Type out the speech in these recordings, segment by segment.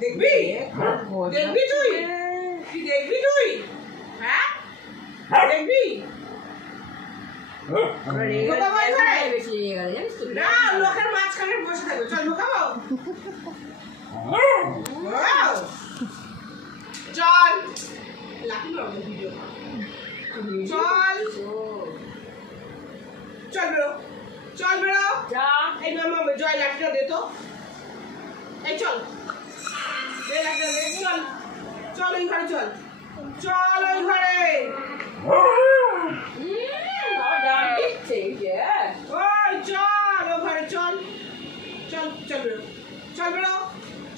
দেখবি দেখবি তুই কি দেখবি তুই হ্যাঁ দেখবি লোকের মাঝখানে বসে থাকবে চল ঢুকাবো চল ভিডিও চল চল বেরো চল বেরো এই মামা জয় লাঠিটা দে তো এই চল এই লাঠিটা দে চল চল ওই ঘরে চল চল ওই ঘরে ওই চল ও ঘরে চল চল চল বেরো চল বেরো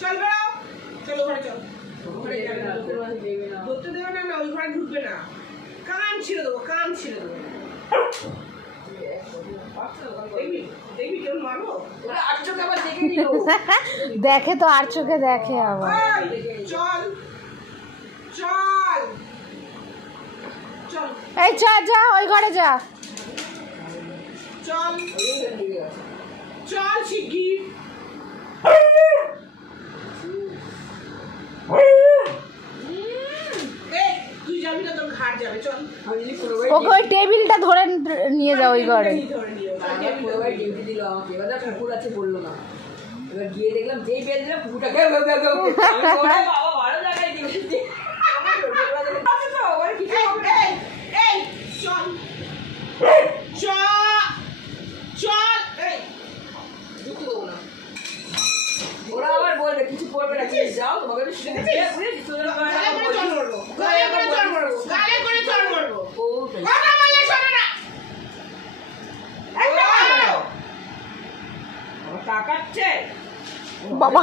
চল বেরো চল ও ঘরে চল ধরতে দেবে না না ওই ঘরে ঢুকবে না কান ছিঁড়ে দেবো কান ছিঁড়ে দেবো দেখে তো আর চোখে দেখে আবার চল চল চল এই চল যা ওই ঘরে যা চল চল শিগগির তুই যাবি না তোর ঘাট যাবে চল ওকে ওই টেবিলটা ধরে নিয়ে যাও ওই ঘরে ডিউটি দিল আমাকে এবার কুকুর আছে বললো না এবার গিয়ে দেখলাম যেই বেল দিলাম কুকুরটা বাবা ভালো জায়গায় ডিউটি ওরা আবার বলবে কিছু করবে না যাও তোমাকে টাকাচ্ছে বাবা